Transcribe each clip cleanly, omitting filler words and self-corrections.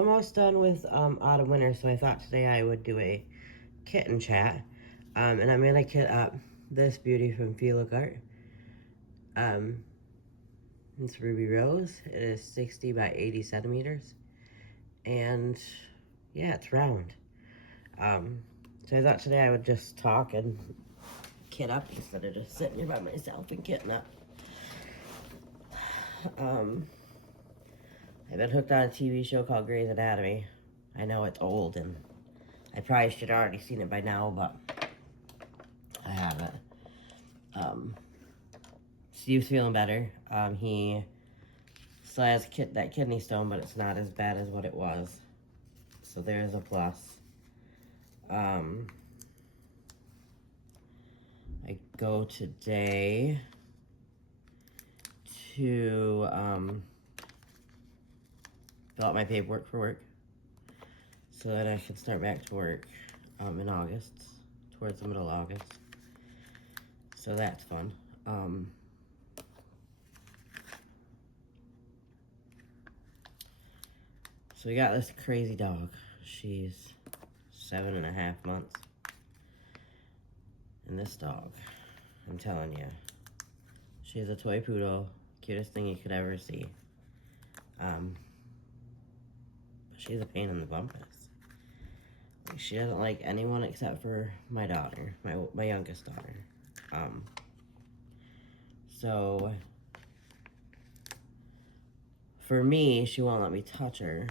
almost done with autumn winter, so I thought today I would do a kitten chat. And I'm gonna kit up this beauty from Feelook art. It's Ruby Rose. It is 60 by 80 centimeters. And yeah, it's round. So I thought today I would just talk and kit up instead of just sitting here by myself and kitting up. I've been hooked on a TV show called Grey's Anatomy. I know it's old and I probably should have already seen it by now, but I haven't. Steve's feeling better. He still has that kidney stone, but it's not as bad as what it was. So there's a plus. I go today to fill out my paperwork for work so that I can start back to work in August, towards the middle of August. So that's fun. So we got this crazy dog. She's 7.5 months. And this dog, I'm telling you, she's a toy poodle, cutest thing you could ever see. She's a pain in the bumpus. Like, she doesn't like anyone except for my daughter, my youngest daughter. So for me, she won't let me touch her,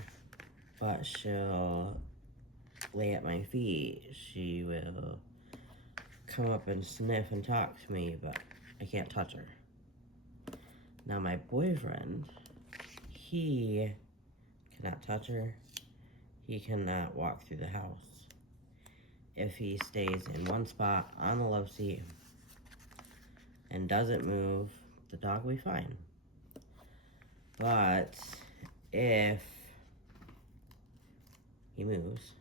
but she'll lay at my feet. She will come up and sniff and talk to me, but I can't touch her. Now my boyfriend, he cannot touch her. He cannot walk through the house. If he stays in one spot on the love seat and doesn't move, the dog will be fine. But if he moves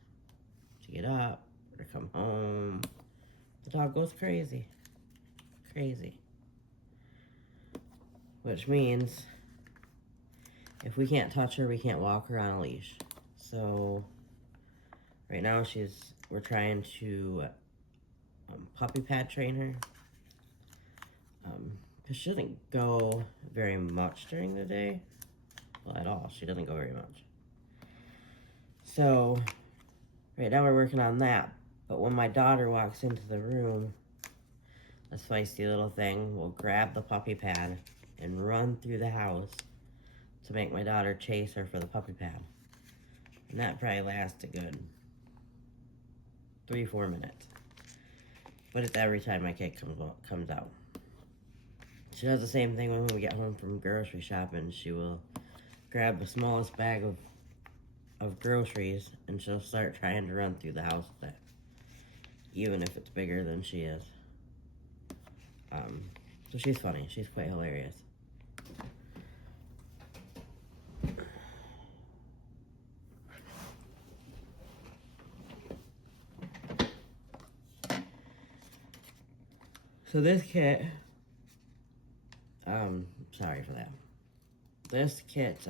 to get up or to come home, the dog goes crazy. Crazy. Which means if we can't touch her, we can't walk her on a leash. So right now we're trying to puppy pad train her. Because she doesn't go very much during the day. Well, at all. She doesn't go very much. So right now we're working on that. But when my daughter walks into the room, this feisty little thing will grab the puppy pad and run through the house to make my daughter chase her for the puppy pad. And that probably lasts a good 3-4 minutes. But it's every time my kid comes out. She does the same thing when we get home from grocery shopping. She will grab the smallest bag of groceries and she'll start trying to run through the house with it, even if it's bigger than she is. So she's funny. She's quite hilarious. So this kit, sorry for that. This kit,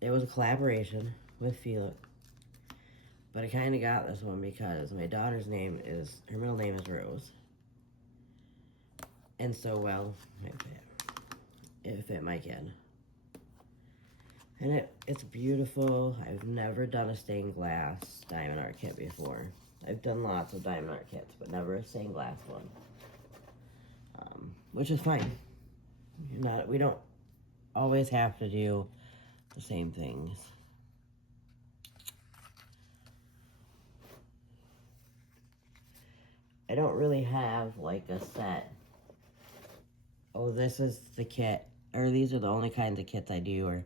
it was a collaboration with Feelook. But I kind of got this one because my daughter's her middle name is Rose. And so, well, it fit my kid. And it's beautiful. I've never done a stained glass diamond art kit before. I've done lots of diamond art kits, but never a stained glass one. Which is fine. We don't always have to do the same things. I don't really have like a set. Oh, this is the kit, or these are the only kinds of kits I do, or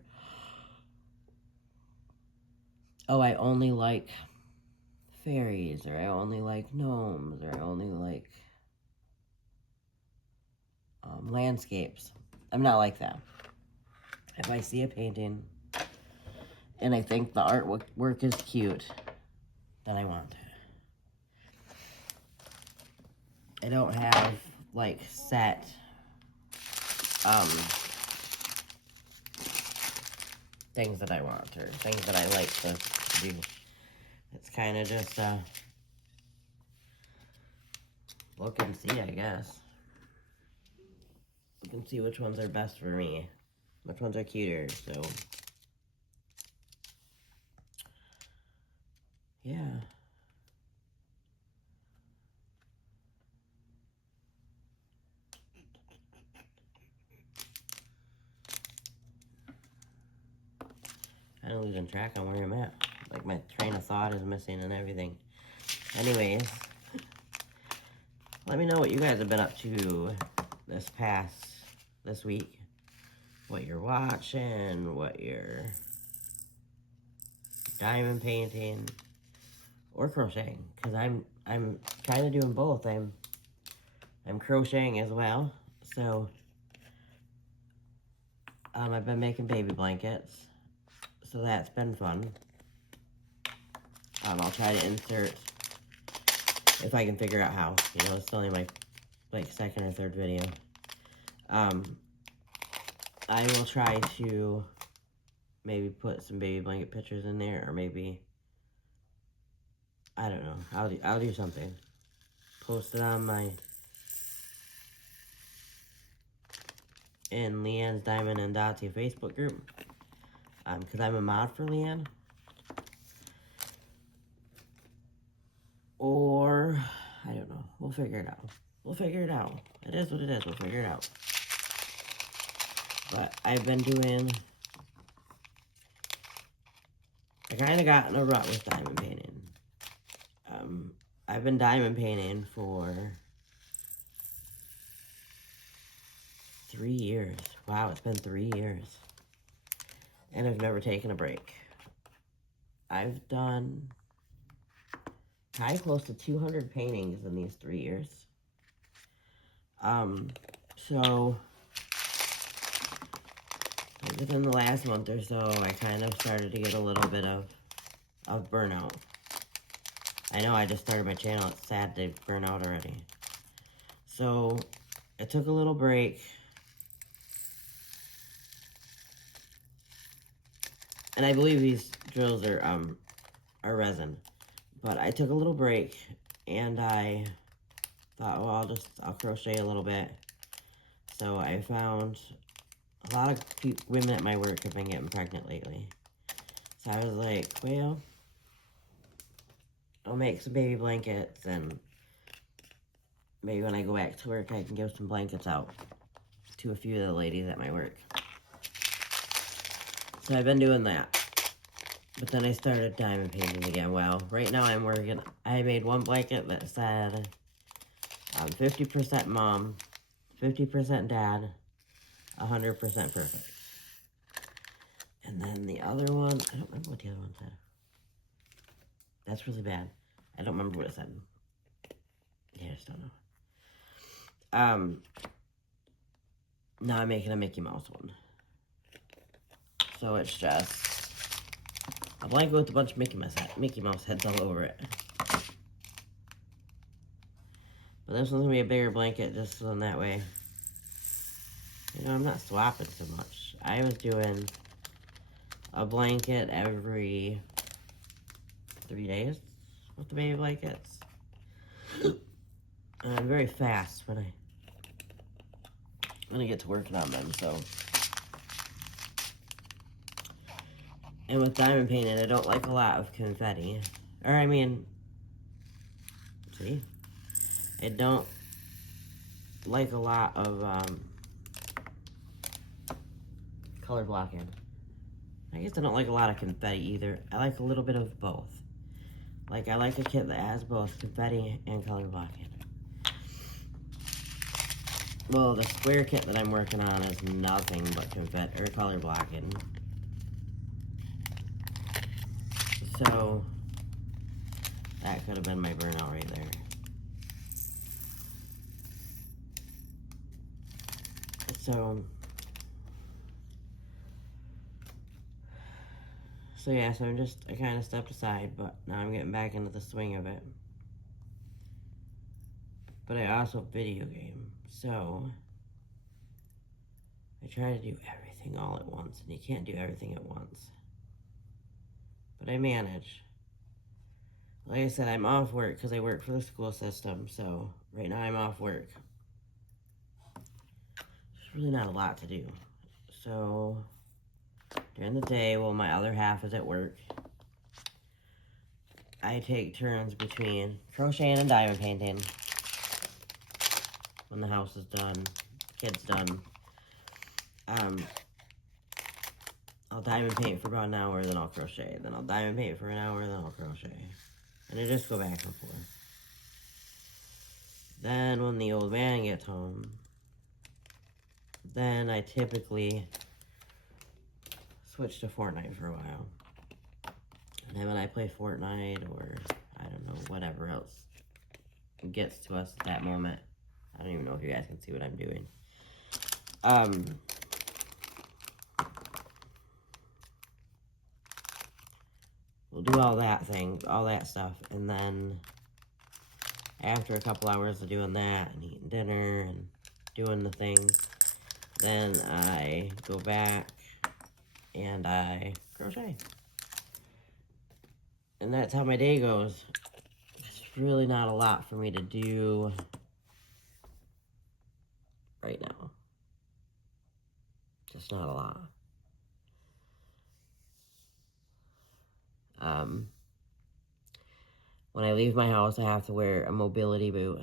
oh, I only like fairies, or I only like gnomes, or I only like landscapes. I'm not like that. If I see a painting and I think the artwork is cute, then I want it. I don't have like set things that I want or things that I like to do. It's kind of just look and see, I guess. Look and see which ones are best for me. Which ones are cuter, so yeah. I'm losing track on where I'm at. Like, my train of thought is missing and everything. Anyways, let me know what you guys have been up to this week. What you're watching, what you're diamond painting, or crocheting. Because I'm kind of doing both. I'm crocheting as well. So, I've been making baby blankets. So that's been fun. I'll try to insert, if I can figure out how. You know, it's only my, like, second or third video. I will try to maybe put some baby blanket pictures in there, or maybe, I don't know. I'll do something. Post it on my, in Leanne's Diamond and Dottie Facebook group. Because I'm a mod for Leanne. Or, I don't know. We'll figure it out. We'll figure it out. It is what it is. We'll figure it out. But I've been doing... I kind of got in a rut with diamond painting. I've been diamond painting for 3 years. Wow, it's been 3 years. And I've never taken a break. I've done probably close to 200 paintings in these 3 years. So within the last month or so, I kind of started to get a little bit of burnout. I know I just started my channel. It's sad to burn out already. So I took a little break. And I believe these drills are resin. But I took a little break, and I thought, well, I'll crochet a little bit. So I found a lot of women at my work have been getting pregnant lately. So I was like, well, I'll make some baby blankets, and maybe when I go back to work, I can give some blankets out to a few of the ladies at my work. So I've been doing that. But then I started diamond painting again. Well, right now I made one blanket that said 50% mom, 50% dad, 100% perfect. And then the other one, I don't remember what the other one said. That's really bad. I don't remember what it said. Yeah, I just don't know. Now I'm making a Mickey Mouse one. So it's just a blanket with a bunch of Mickey Mouse heads all over it. But this one's going to be a bigger blanket, just so in that way. You know, I'm not swapping so much. I was doing a blanket every 3 days with the baby blankets. And I'm very fast when I get to working on them, so. And with diamond painting, I don't like a lot of confetti. Or, I mean, see? I don't like a lot of color blocking. I guess I don't like a lot of confetti either. I like a little bit of both. Like, I like a kit that has both confetti and color blocking. Well, the square kit that I'm working on is nothing but confetti or color blocking. So, that could have been my burnout right there. So yeah, so I kind of stepped aside, but now I'm getting back into the swing of it. But I also video game, so I try to do everything all at once, and you can't do everything at once. But I manage. Like I said, I'm off work because I work for the school system, so right now I'm off work. There's really not a lot to do. So, during the day, while my other half is at work, I take turns between crocheting and diamond painting. When the house is done, kid's done. I'll diamond paint for about an hour, then I'll crochet. Then I'll diamond paint for an hour, then I'll crochet. And I just go back and forth. Then when the old man gets home, then I typically switch to Fortnite for a while. And then when I play Fortnite or, I don't know, whatever else gets to us at that moment. I don't even know if you guys can see what I'm doing. We'll do all that stuff, and then after a couple hours of doing that and eating dinner and doing the things, then I go back and I crochet. And that's how my day goes. It's really not a lot for me to do right now. Just not a lot. When I leave my house, I have to wear a mobility boot.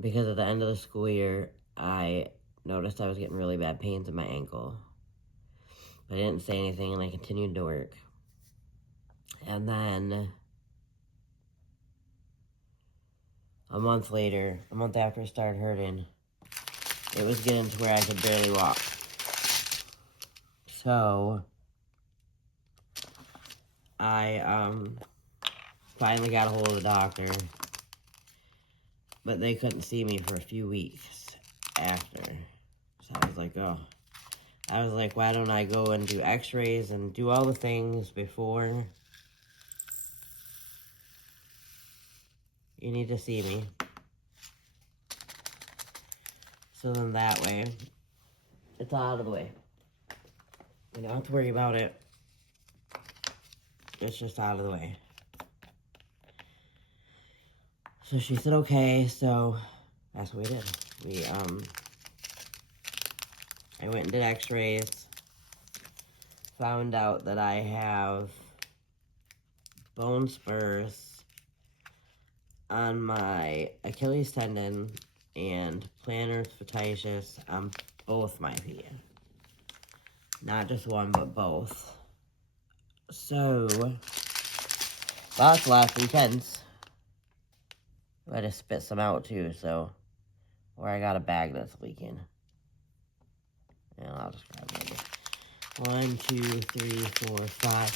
Because at the end of the school year, I noticed I was getting really bad pains in my ankle. But I didn't say anything, and I continued to work. And then a month after it started hurting, it was getting to where I could barely walk. So I finally got a hold of the doctor, but they couldn't see me for a few weeks after. So I was like, why don't I go and do x-rays and do all the things before you need to see me? So then that way, it's out of the way. You don't have to worry about it. It's just out of the way. So she said, okay, so that's what we did. I went and did x-rays, found out that I have bone spurs on my Achilles tendon and plantar fasciitis on both my feet. Not just one, but both. So, that's a lot of 310s. I just spit some out too, so, or I got a bag that's leaking. And I'll just grab it. 1, 2, 3, 4, 5,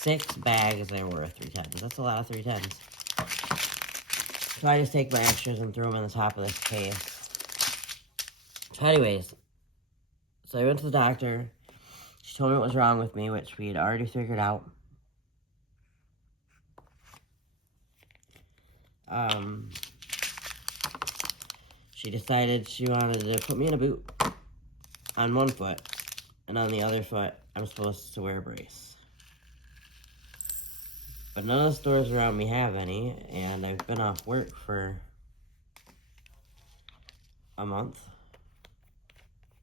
6 bags there were 310s. That's a lot of 310s. So I just take my extras and throw them in the top of this case. So anyways, so I went to the doctor. She told me what was wrong with me, which we had already figured out. She decided she wanted to put me in a boot on one foot, and on the other foot, I'm supposed to wear a brace. But none of the stores around me have any, and I've been off work for a month.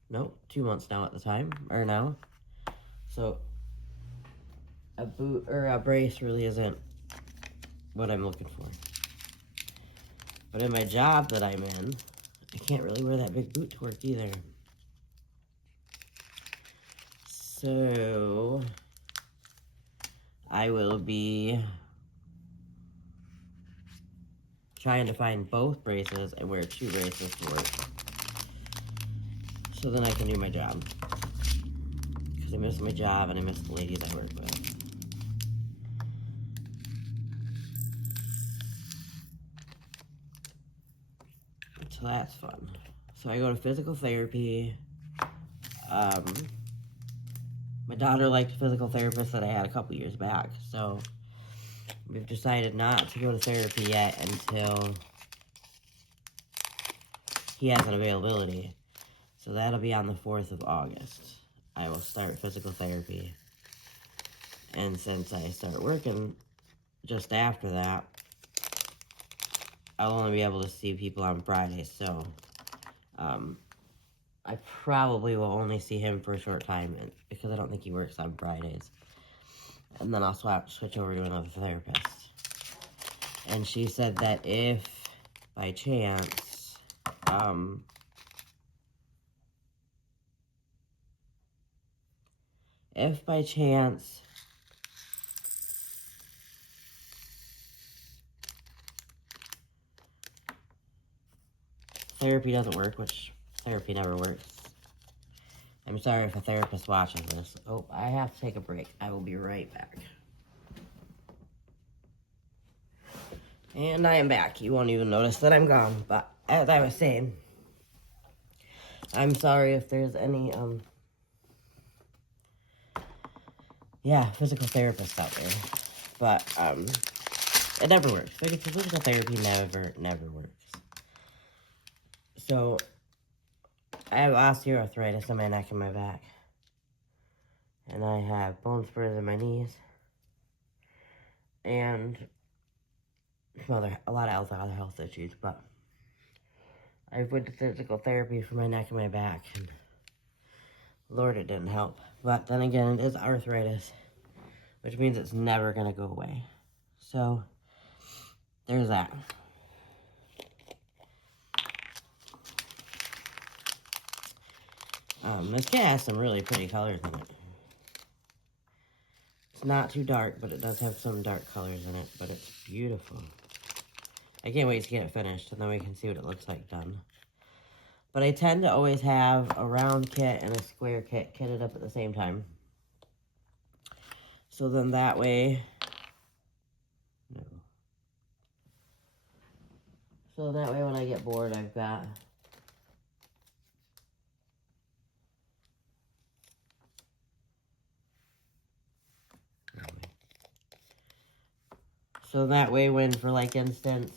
Nope, 2 months now at the time, or now. So, a boot or a brace really isn't what I'm looking for. But in my job that I'm in, I can't really wear that big boot to work either. So, I will be trying to find both braces and wear 2 braces to work. So then I can do my job. Because I miss my job and I miss the ladies I work with. So that's fun. So I go to physical therapy. My daughter liked a physical therapist that I had a couple years back. So we've decided not to go to therapy yet until he has an availability. So that'll be on the 4th of August. I will start physical therapy. And since I start working just after that, I'll only be able to see people on Fridays. So I probably will only see him for a short time because I don't think he works on Fridays. And then I'll switch over to another therapist. And she said that if by chance, therapy doesn't work, which therapy never works. I'm sorry if a therapist watches this. Oh, I have to take a break. I will be right back. And I am back. You won't even notice that I'm gone. But as I was saying, I'm sorry if there's any, physical therapists out there. But, it never works. Physical therapy never works. So, I have osteoarthritis in my neck and my back. And I have bone spurs in my knees. And a lot of other health issues, but I went to physical therapy for my neck and my back, and Lord, it didn't help. But then again, it is arthritis, which means it's never going to go away. So, there's that. This cat has some really pretty colors in it. It's not too dark, but it does have some dark colors in it, but it's beautiful. I can't wait to get it finished, and then we can see what it looks like done. But I tend to always have a round kit and a square kit kitted up at the same time. So then that way... No. So that way when I get bored, I've got... So that way when, for like instance,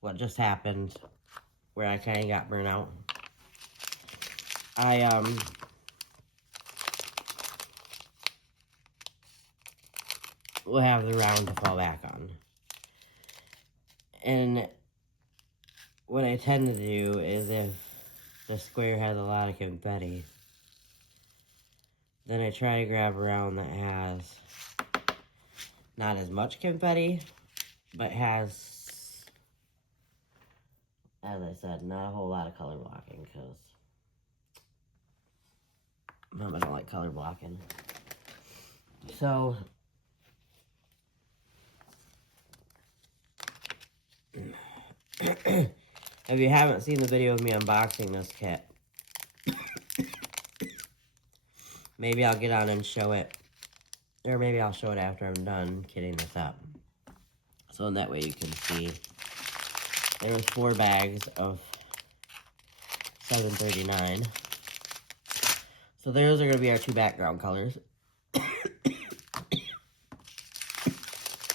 what just happened, where I kind of got burnt out, I, will have the round to fall back on. And what I tend to do is if the square has a lot of confetti, then I try to grab a round that has not as much confetti, but has, as I said, not a whole lot of color blocking, because Mama don't like color blocking. So, if you haven't seen the video of me unboxing this kit, maybe I'll get on and show it, or maybe I'll show it after I'm done kitting this up. So in that way you can see there's 4 bags of $7.39. So those are going to be our 2 background colors.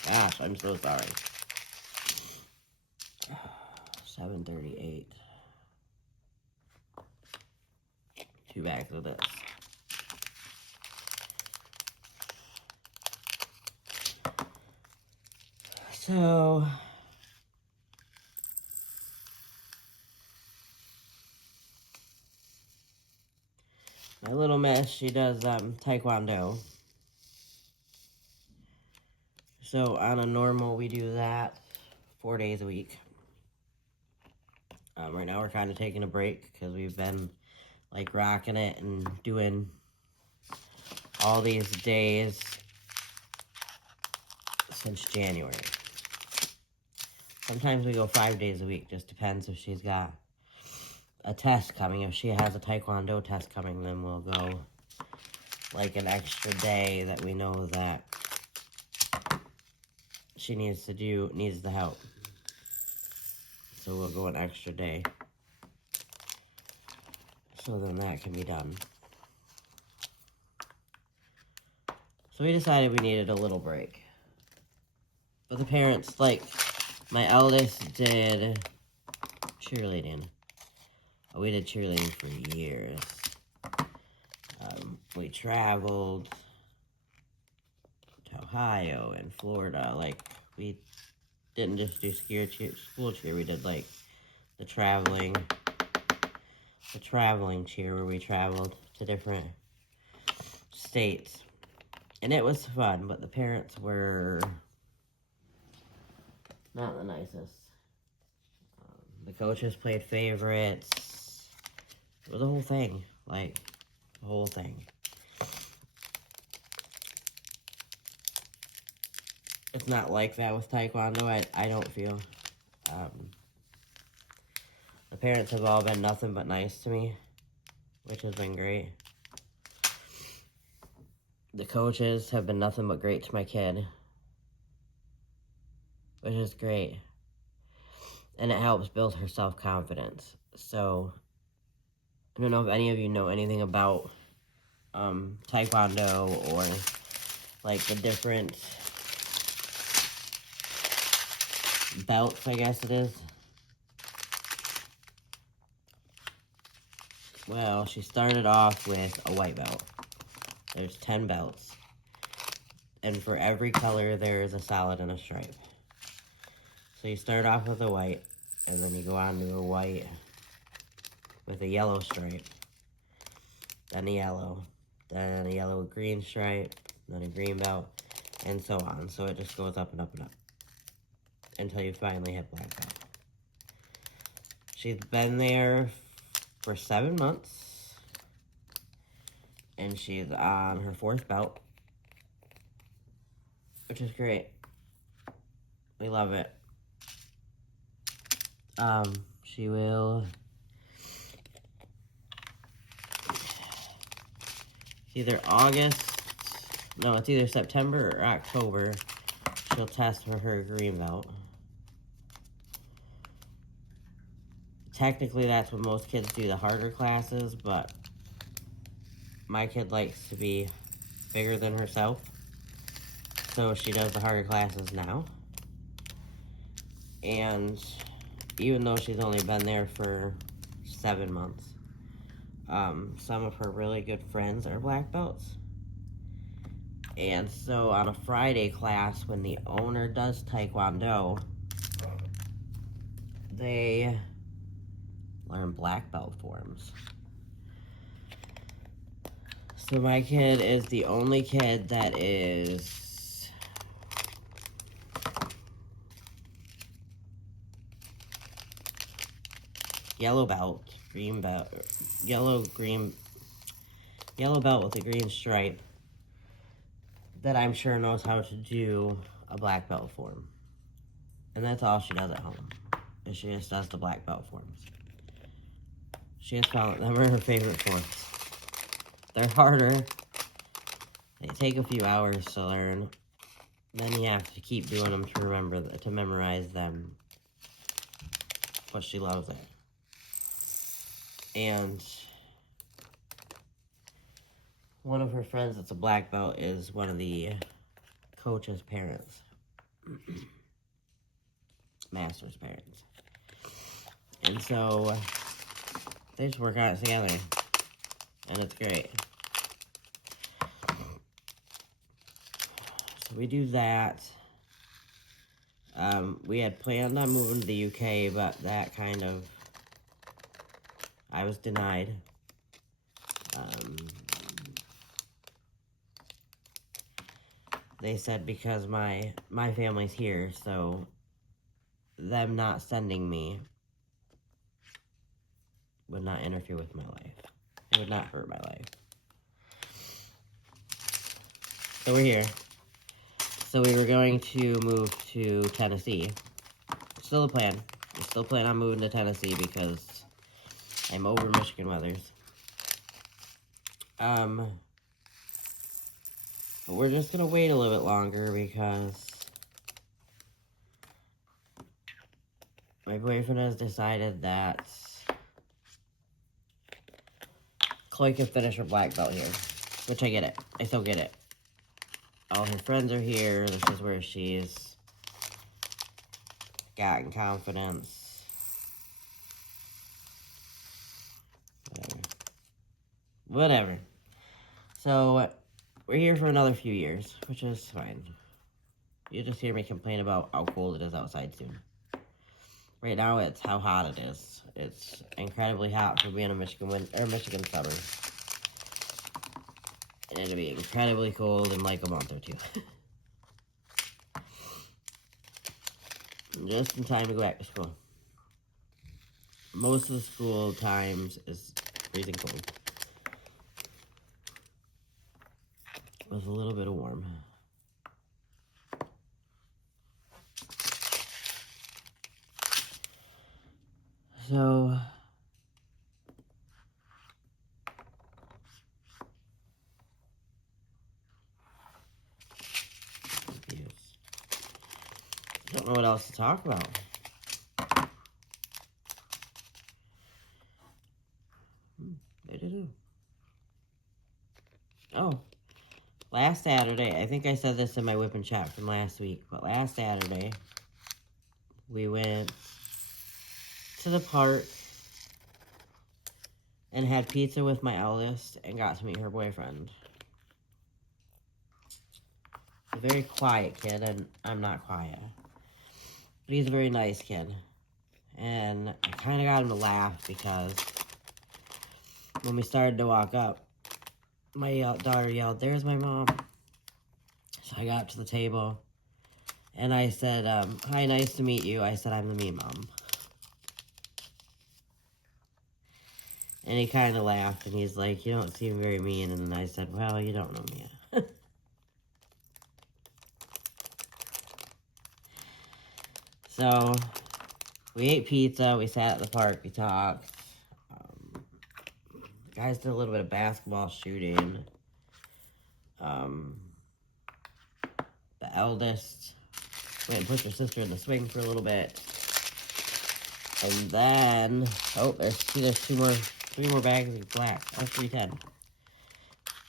Gosh, I'm so sorry. $7.38. 2 bags of this. So, my little miss, she does Taekwondo. So, on a normal, we do that 4 days a week. Right now, we're kind of taking a break because we've been, like, rocking it and doing all these days since January. Sometimes we go 5 days a week. Just depends if she's got a test coming. If she has a Taekwondo test coming, then we'll go like an extra day that we know that she needs the help. So we'll go an extra day. So then that can be done. So we decided we needed a little break. But the parents, like, my eldest did cheerleading We did cheerleading for years. We traveled to Ohio and Florida. Like, we didn't just do school cheer. We did, like, the traveling cheer where we traveled to different states. And it was fun, but the parents were not the nicest. The coaches played favorites. It was a whole thing. Like, the whole thing. It's not like that with Taekwondo, I don't feel. The parents have all been nothing but nice to me, which has been great. The coaches have been nothing but great to my kid, which is great. And it helps build her self-confidence. So, I don't know if any of you know anything about Taekwondo or like the different belts, I guess it is. Well, she started off with a white belt. There's 10 belts. And for every color, there is a solid and a stripe. So you start off with a white, and then you go on to a white with a yellow stripe, then a yellow with green stripe, then a green belt, and so on. So it just goes up and up and up until you finally hit black belt. She's been there for 7 months, and she's on her 4th belt, which is great. We love it. She will either it's either September or October, she'll test for her green belt. Technically, that's what most kids do, the harder classes, but my kid likes to be bigger than herself, so she does the harder classes now. And even though she's only been there for 7 months, some of her really good friends are black belts. And so on a Friday class, when the owner does Taekwondo, they learn black belt forms. So my kid is the only kid that is yellow belt, green belt, yellow belt with a green stripe that I'm sure knows how to do a black belt form. And that's all she does at home, is she just does the black belt forms. She has found them are her favorite forms. They're harder. They take a few hours to learn. Then you have to keep doing them to memorize them. But she loves it. And one of her friends that's a black belt is one of the coach's parents. Master's parents. And so they just work on it together. And it's great. So we do that. We had planned on moving to the UK, but that I was denied. They said because my family's here, so them not sending me would not interfere with my life. It would not hurt my life. So we're here. So we were going to move to Tennessee. Still a plan. We still plan on moving to Tennessee because I'm over Michigan weathers. But we're just gonna wait a little bit longer because my boyfriend has decided that Chloe can finish her black belt here, which I get it. I still get it. All her friends are here. This is where she's gotten confidence. Whatever. So, we're here for another few years, which is fine. You just hear me complain about how cold it is outside soon. Right now, it's how hot it is. It's incredibly hot for being a Michigan summer. And it'll be incredibly cold in like a month or two. Just in time to go back to school. Most of the school times is freezing cold. With a little bit of warm. So, don't know what else to talk about. I don't know. Oh, last Saturday, I think I said this in my whip and chat from last week, but last Saturday, we went to the park and had pizza with my eldest and got to meet her boyfriend. He's a very quiet kid, and I'm not quiet. But he's a very nice kid. And I kind of got him to laugh because when we started to walk up, my daughter yelled, "There's my mom." So I got up to the table, and I said, "Hi, nice to meet you." I said, "I'm the mean mom." And he kind of laughed, and he's like, "You don't seem very mean." And then I said, "Well, you don't know me yet." So, we ate pizza, we sat at the park, we talked. Guys did a little bit of basketball shooting. The eldest went and pushed her sister in the swing for a little bit. And then, oh, there's three more bags of black. That's 310.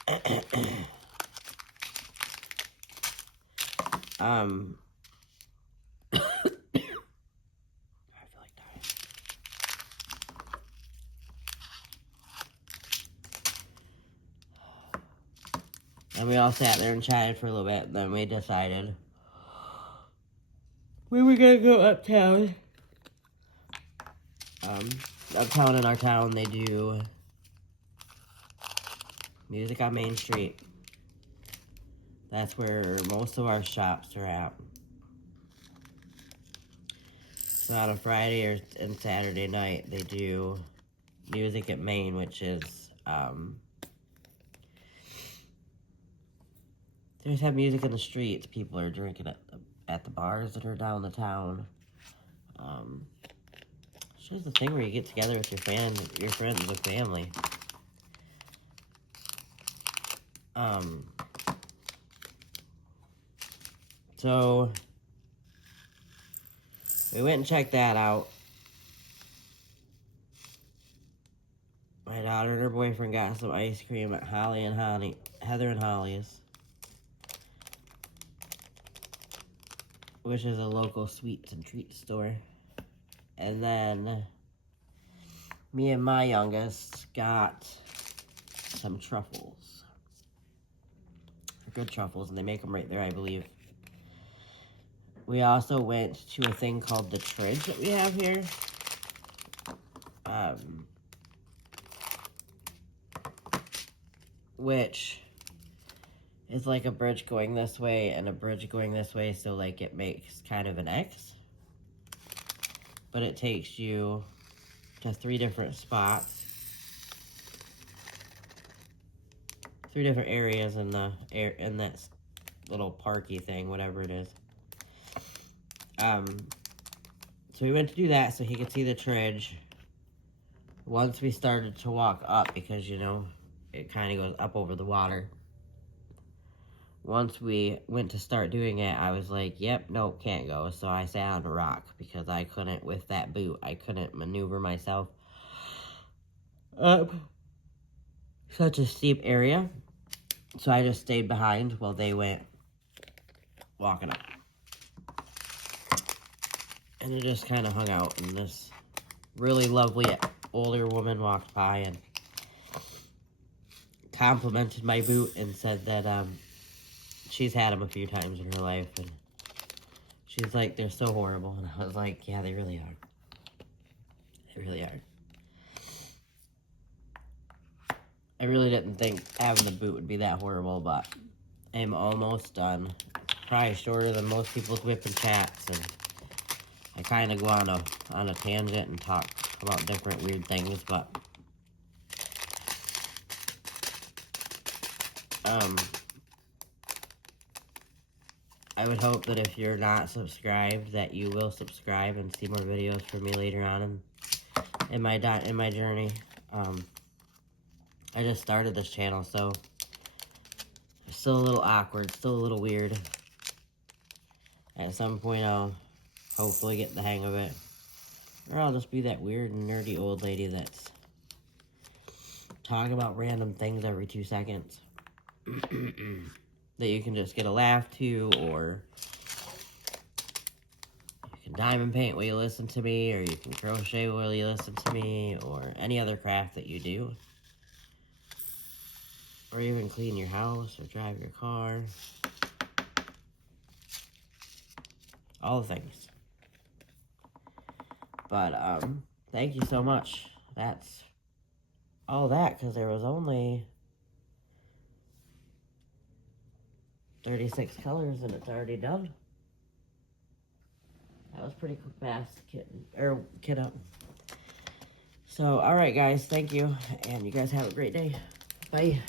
I feel like dying. And we all sat there and chatted for a little bit, and then we decided we were gonna go uptown. Uptown in our town, they do music on Main Street. That's where most of our shops are at. So on a Friday and Saturday night, they do music at Main, which is, they just have music in the streets. People are drinking at the bars that are down the town. It's just a thing where you get together with your friends and family. So we went and checked that out. My daughter and her boyfriend got some ice cream at Heather and Holly's, which is a local sweets and treats store. And then me and my youngest got some truffles. They're good truffles, and they make them right there, I believe. We also went to a thing called the Tridge that we have here. Which is like a bridge going this way and a bridge going this way, so like it makes kind of an X. But it takes you to 3 different spots. 3 different areas in that little parky thing, whatever it is. So we went to do that so he could see the Tridge. Once we started to walk up, because, you know, it kind of goes up over the water. Once we went to start doing it, I was like, yep, nope, can't go. So I sat on a rock because I couldn't, with that boot, I couldn't maneuver myself up such a steep area. So I just stayed behind while they went walking up. And it just kind of hung out, and this really lovely older woman walked by, and complimented my boot and said that she's had them a few times in her life, and she's like, they're so horrible. And I was like, yeah, they really are. They really are. I really didn't think having the boot would be that horrible, but I'm almost done. Probably shorter than most people's whipping chats, and I kind of go on a tangent and talk about different weird things, but I would hope that if you're not subscribed, that you will subscribe and see more videos from me later on in my journey. I just started this channel, so it's still a little awkward, still a little weird. At some point, I'll hopefully get the hang of it. Or I'll just be that weird, nerdy old lady that's talking about random things every 2 seconds. That you can just get a laugh to, or you can diamond paint while you listen to me, or you can crochet while you listen to me, or any other craft that you do. Or even clean your house, or drive your car. All the things. But, thank you so much. That's all that, because there was only 36 colors and it's already done. That was pretty fast, kiddo. So, alright guys, thank you, and you guys have a great day. Bye.